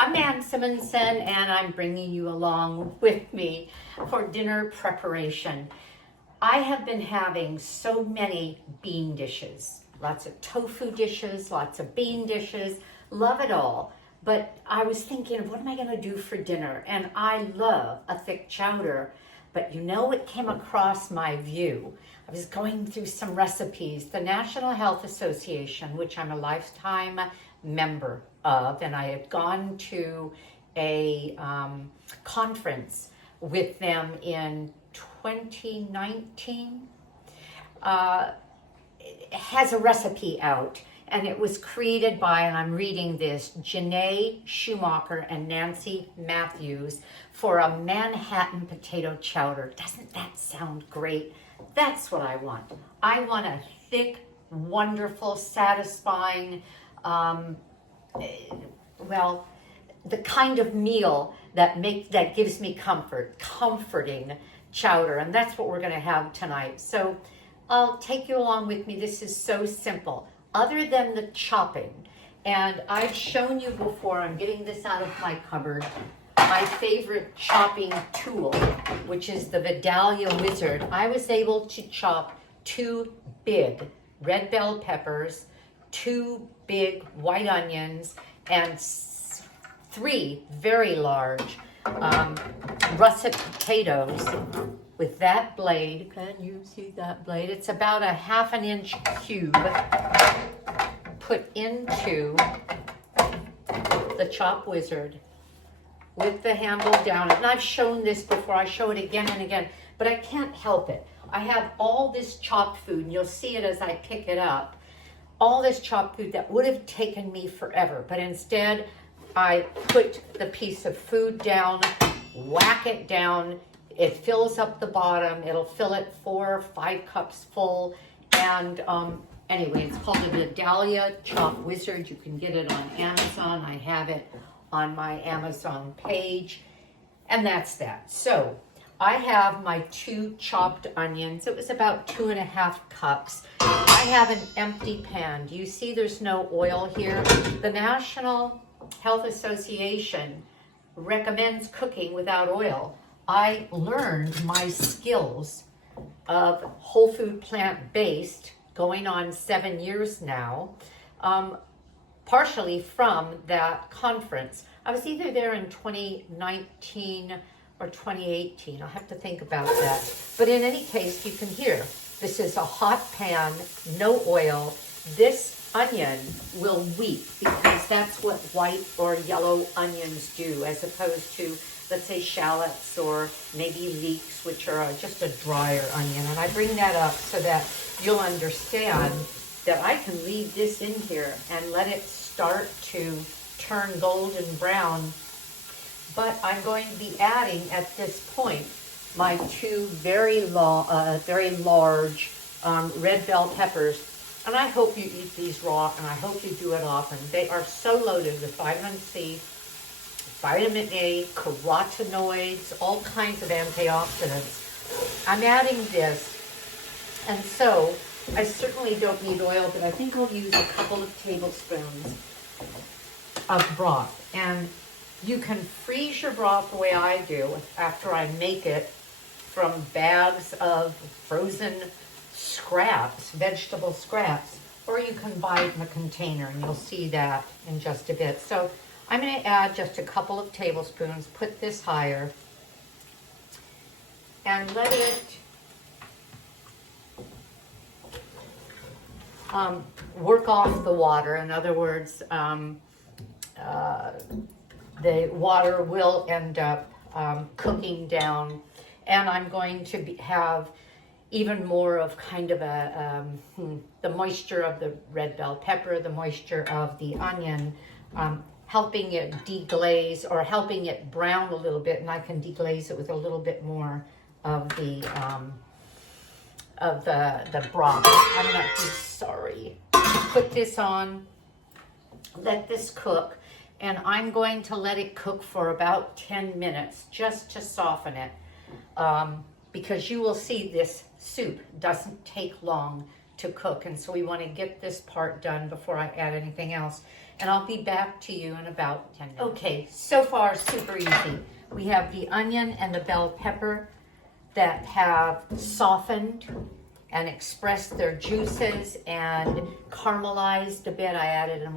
I'm Ann Simonsen, and I'm bringing you along with me for dinner preparation. I have been having so many bean dishes, lots of tofu dishes, lots of bean dishes, love it all. But I was thinking, what am I going to do for dinner? And I love a thick chowder, but you know what came across my view? I was going through some recipes. The National Health Association, which I'm a lifetime member of, and I had gone to a conference with them in 2019, has a recipe out, and it was created by, and I'm reading this, Jeanne Schumacher and Nancy Mathews for a Manhattan potato chowder. Doesn't that sound great? That's what I want. I want a thick, wonderful, satisfying, well, the kind of meal that gives me comforting chowder, and that's what we're going to have tonight. So I'll take you along with me. This is so simple, other than the chopping. And I've shown you before, I'm getting this out of my cupboard, my favorite chopping tool, which is the Vidalia Wizard. I was able to chop 2 big red bell peppers, 2 big white onions, and 3 very large russet potatoes with that blade. Can you see that blade? It's about a 1/2 inch cube put into the Chop Wizard with the handle down. And I've shown this before. I show it again and again, but I can't help it. I have all this chopped food, and you'll see it as I pick it up. All this chopped food that would have taken me forever, but instead I put the piece of food down, whack it down. It fills up the bottom. It'll fill it 4 or 5 cups full. And anyway, it's called the Vidalia Chop Wizard. You can get it on Amazon. I have it on my Amazon page. And that's that. So I have my 2 chopped onions. It was about 2.5 cups. I have an empty pan. Do you see there's no oil here? The National Health Association recommends cooking without oil. I learned my skills of whole food plant-based going on 7 years now, partially from that conference. I was either there in 2019 or 2018. I'll have to think about that. But in any case, you can hear, this is a hot pan, no oil. This onion will weep because that's what white or yellow onions do, as opposed to, let's say, shallots or maybe leeks, which are just a drier onion. And I bring that up so that you'll understand that I can leave this in here and let it start to turn golden brown. But I'm going to be adding at this point my 2 very large red bell peppers. And I hope you eat these raw, and I hope you do it often. They are so loaded with vitamin C, vitamin A, carotenoids, all kinds of antioxidants. I'm adding this, and so I certainly don't need oil, but I think I'll use a couple of tablespoons of broth. And you can freeze your broth the way I do after I make it from bags of frozen scraps, vegetable scraps, or you can buy it in a container, and you'll see that in just a bit. So I'm going to add just a couple of tablespoons, put this higher, and let it work off the water. In other words, the water will end up cooking down, and I'm going to have even more of kind of the moisture of the red bell pepper, the moisture of the onion, helping it deglaze or helping it brown a little bit, and I can deglaze it with a little bit more of the broth. I'm not sorry. Put this on, let this cook, and I'm going to let it cook for about 10 minutes just to soften it. Because you will see this soup doesn't take long to cook, and so we want to get this part done before I add anything else. and I'll be back to you in about 10 minutes. Okay, so far super easy. We have the onion and the bell pepper that have softened and expressed their juices and caramelized a bit. I added a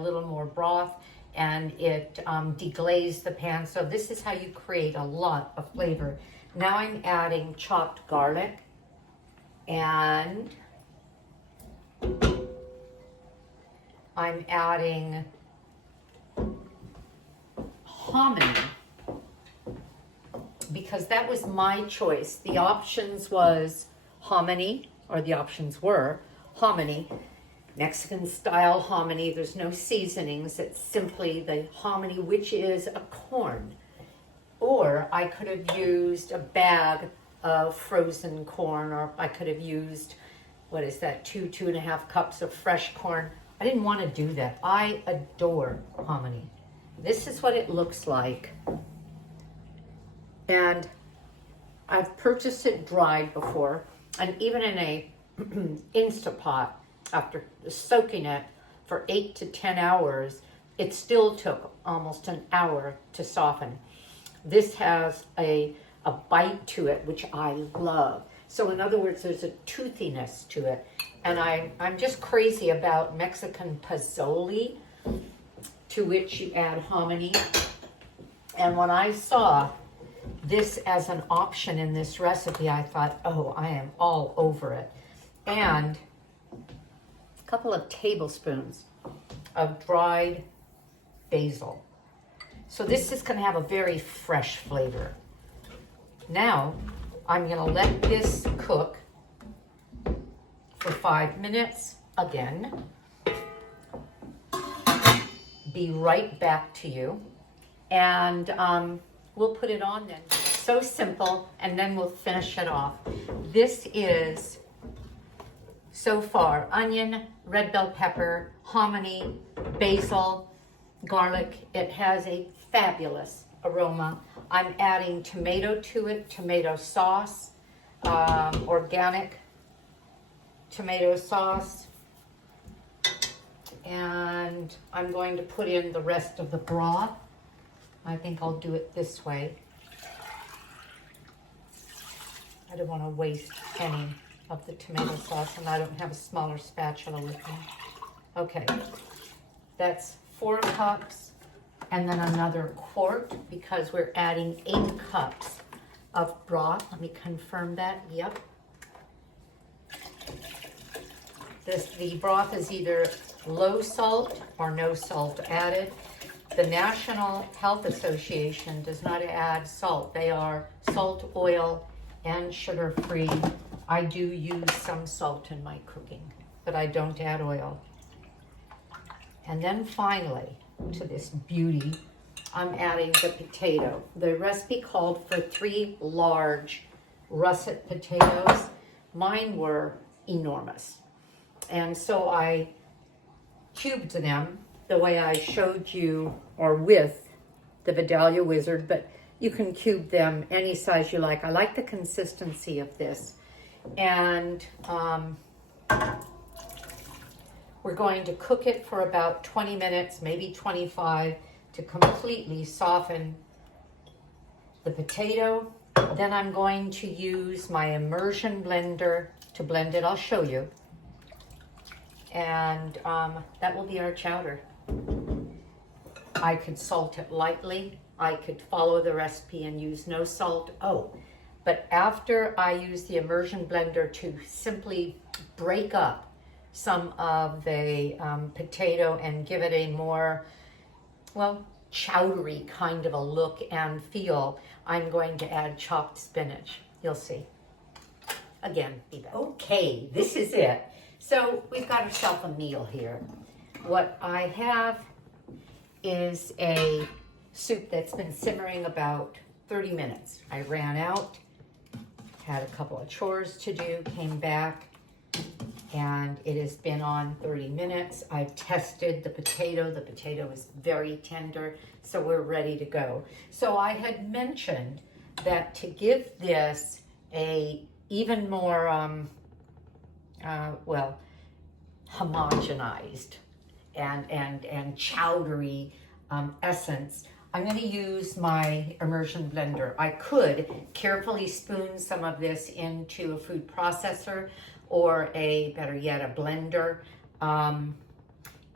little more broth, and it deglazed the pan. So this is how you create a lot of flavor. Now I'm adding chopped garlic, and I'm adding hominy, because that was my choice. The options was hominy, or the options were hominy, Mexican style hominy. There's no seasonings. It's simply the hominy, which is a corn. Or I could have used a bag of frozen corn, or I could have used, what is that, 2.5 cups of fresh corn. I didn't want to do that. I adore hominy. This is what it looks like. And I've purchased it dried before, and even in a Instapot, after soaking it for 8 to 10 hours, it still took almost an hour to soften. This has a bite to it, which I love. So in other words, there's a toothiness to it. And I'm just crazy about Mexican pozole, to which you add hominy. And when I saw this as an option in this recipe, I thought, oh, I am all over it. And a couple of tablespoons of dried basil. So this is going to have a very fresh flavor. Now, I'm going to let this cook for 5 minutes again. Be right back to you. And we'll put it on then. So simple, and then we'll finish it off. This is, so far, onion, red bell pepper, hominy, basil, garlic. It has a fabulous aroma. I'm adding tomato to it, tomato sauce, organic tomato sauce. And I'm going to put in the rest of the broth. I think I'll do it this way. I don't want to waste any of the tomato sauce, and I don't have a smaller spatula with me. Okay, that's 4 cups, and then another quart, because we're adding 8 cups of broth. Let me confirm that. Yep. The broth is either low salt or no salt added. The National Health Association does not add salt. They are salt, oil, and sugar-free. I do use some salt in my cooking, but I don't add oil. And then finally, to this beauty, I'm adding the potato. The recipe called for 3 large russet potatoes. Mine were enormous. And so I cubed them the way I showed you, or with the Vidalia Wizard, but you can cube them any size you like. I like the consistency of this. And we're going to cook it for about 20 minutes, maybe 25, to completely soften the potato. Then I'm going to use my immersion blender to blend it. I'll show you. And that will be our chowder. I could salt it lightly. I could follow the recipe and use no salt. Oh, but after I use the immersion blender to simply break up some of the potato and give it a more, well, chowdery kind of a look and feel, I'm going to add chopped spinach. You'll see. Again, be back. Okay, this is it. So we've got ourselves a meal here. What I have is a soup that's been simmering about 30 minutes. I ran out, had a couple of chores to do, came back, and it has been on 30 minutes. I've tested the potato. The potato is very tender, so we're ready to go. So I had mentioned that to give this a even more, well, homogenized and chowdery essence. I'm going to use my immersion blender. I could carefully spoon some of this into a food processor or better yet, a blender.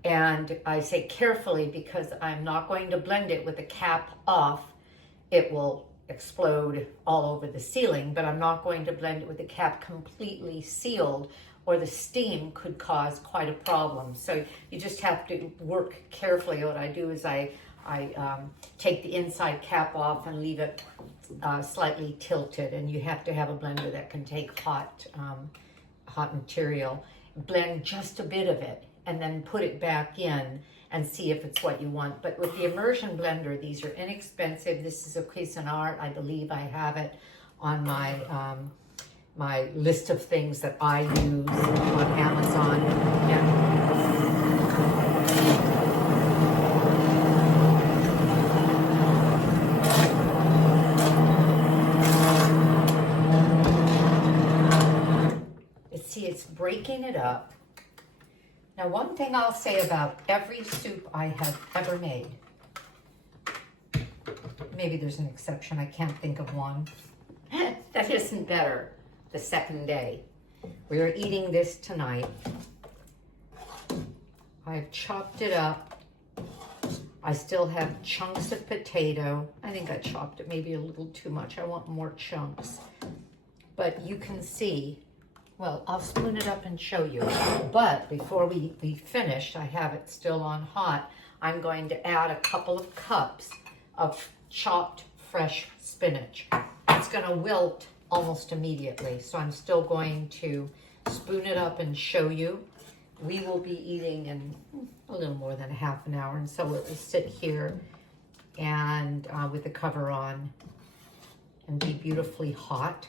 And I say carefully because I'm not going to blend it with the cap off. It will explode all over the ceiling, but I'm not going to blend it with the cap completely sealed, or the steam could cause quite a problem. So you just have to work carefully. What I do is I take the inside cap off and leave it slightly tilted, and you have to have a blender that can take hot material. Blend just a bit of it and then put it back in and see if it's what you want. But with the immersion blender, these are inexpensive. This is a Cuisinart. I believe I have it on my my list of things that I use on Amazon. See, it's breaking it up. Now, one thing I'll say about every soup I have ever made, maybe there's an exception, I can't think of one, that isn't better the second day. We are eating this tonight. I've chopped it up. I still have chunks of potato. I think I chopped it maybe a little too much. I want more chunks. But you can see, well, I'll spoon it up and show you. But before we finish, I have it still on hot. I'm going to add a couple of cups of chopped fresh spinach. It's going to wilt almost immediately, so I'm still going to spoon it up and show you. We will be eating in a little more than a half an hour, and so it will sit here and with the cover on and be beautifully hot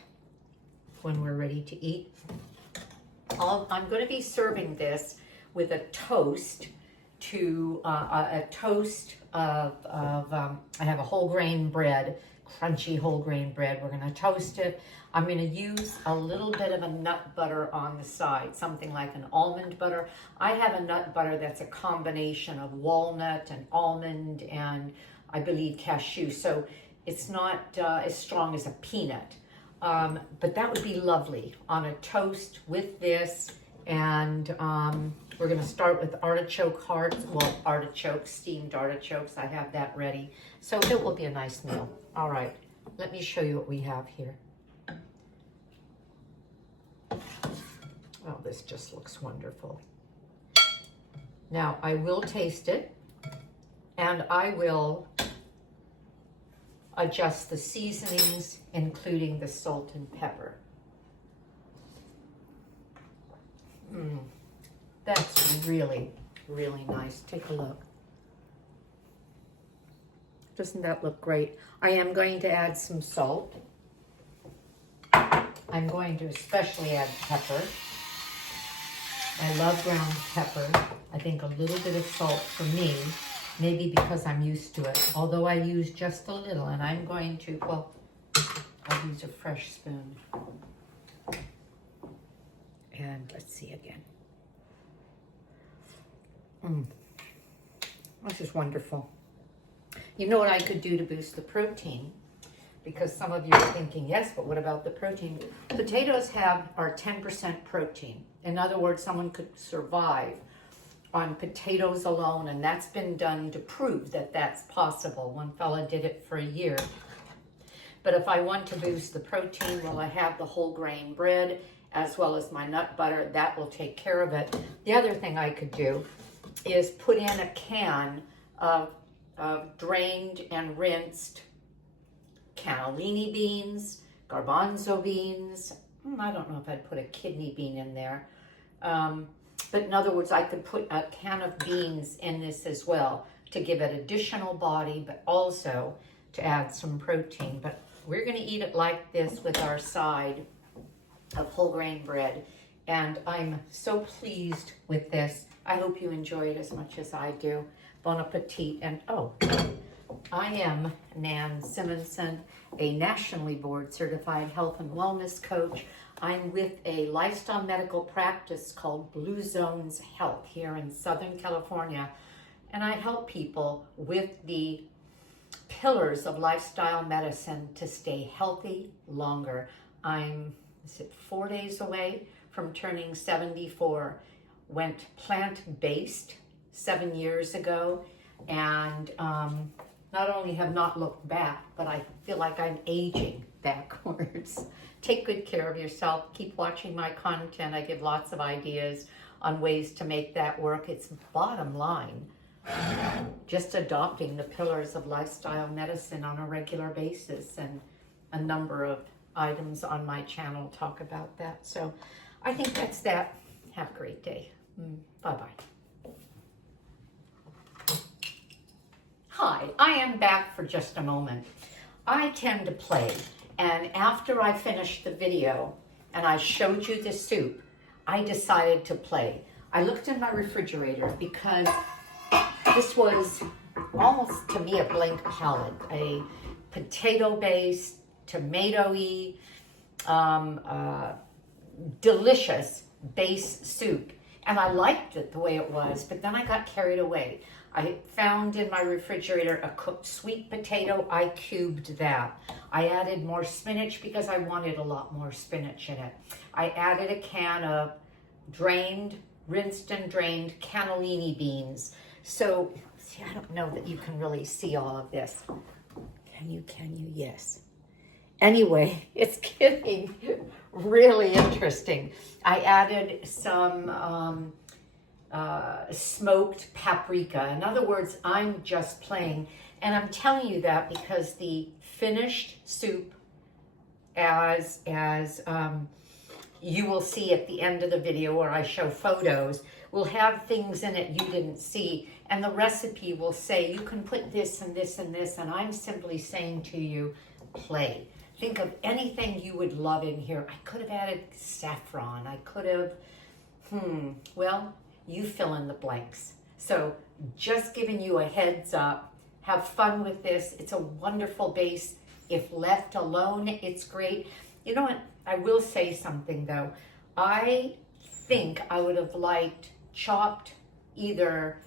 when we're ready to eat. I'm going to be serving this with a toast I have a whole grain bread, crunchy whole grain bread. We're going to toast it. I'm going to use a little bit of a nut butter on the side, something like an almond butter. I have a nut butter that's a combination of walnut and almond and I believe cashew, so it's not as strong as a peanut. But that would be lovely on a toast with this. And we're going to start with artichoke hearts. Well, artichokes, steamed artichokes. I have that ready. So it will be a nice meal. All right. Let me show you what we have here. Oh, this just looks wonderful. Now, I will taste it. And I will adjust the seasonings, including the salt and pepper. That's really, really nice. Take a look. Doesn't that look great? I am going to add some salt. I'm going to especially add pepper. I love ground pepper. I think a little bit of salt for me, maybe because I'm used to it, although I use just a little, and I'm going to, well, I'll use a fresh spoon. And let's see again. This is wonderful. You know what I could do to boost the protein? Because some of you are thinking, yes, but what about the protein? Potatoes are 10% protein. In other words, someone could survive on potatoes alone, and that's been done to prove that that's possible. One fella did it for a year. But if I want to boost the protein, well, I have the whole grain bread as well as my nut butter. That will take care of it. The other thing I could do is put in a can of drained and rinsed cannellini beans, garbanzo beans. I don't know if I'd put a kidney bean in there. But in other words, I could put a can of beans in this as well to give it additional body, but also to add some protein. But we're going to eat it like this with our side of whole grain bread. And I'm so pleased with this. I hope you enjoy it as much as I do. Bon appetit. And I am Nan Simonsen, a nationally board certified health and wellness coach. I'm with a lifestyle medical practice called Blue Zones Health here in Southern California, and I help people with the pillars of lifestyle medicine to stay healthy longer. I'm 4 days away from turning 74. Went plant-based 7 years ago, and not only have not looked back, but I feel like I'm aging backwards. Take good care of yourself. Keep watching my content. I give lots of ideas on ways to make that work. It's bottom line, just adopting the pillars of lifestyle medicine on a regular basis, and a number of items on my channel talk about that. So I think that's that. Have a great day. Bye-bye. Hi, I am back for just a moment. I tend to play, and after I finished the video and I showed you the soup, I decided to play. I looked in my refrigerator because this was almost, to me, a blank palette. A potato-based, tomato-y, delicious base soup. And I liked it the way it was, but then I got carried away. I found in my refrigerator a cooked sweet potato. I cubed that. I added more spinach because I wanted a lot more spinach in it. I added a can of rinsed and drained cannellini beans. So, see, I don't know that you can really see all of this. Can you? Yes. Anyway, it's getting really interesting. I added some smoked paprika. In other words, I'm just playing. And I'm telling you that because the finished soup, as you will see at the end of the video where I show photos, will have things in it you didn't see. And the recipe will say, you can put this and this and this. And I'm simply saying to you, play. Think of anything you would love in here. I could have added saffron. I could have, well, you fill in the blanks. So just giving you a heads up. Have fun with this. It's a wonderful base. If left alone, it's great. You know what? I will say something though. I think I would have liked chopped either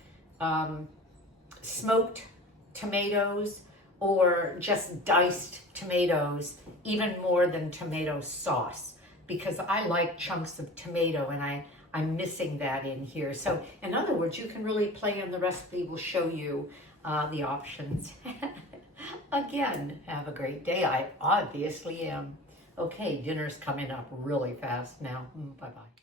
smoked tomatoes or just diced tomatoes even more than tomato sauce, because I like chunks of tomato and I'm missing that in here. So in other words, you can really play, and the recipe will show you the options. Again, have a great day. I obviously am. Okay, dinner's coming up really fast now. Bye-bye.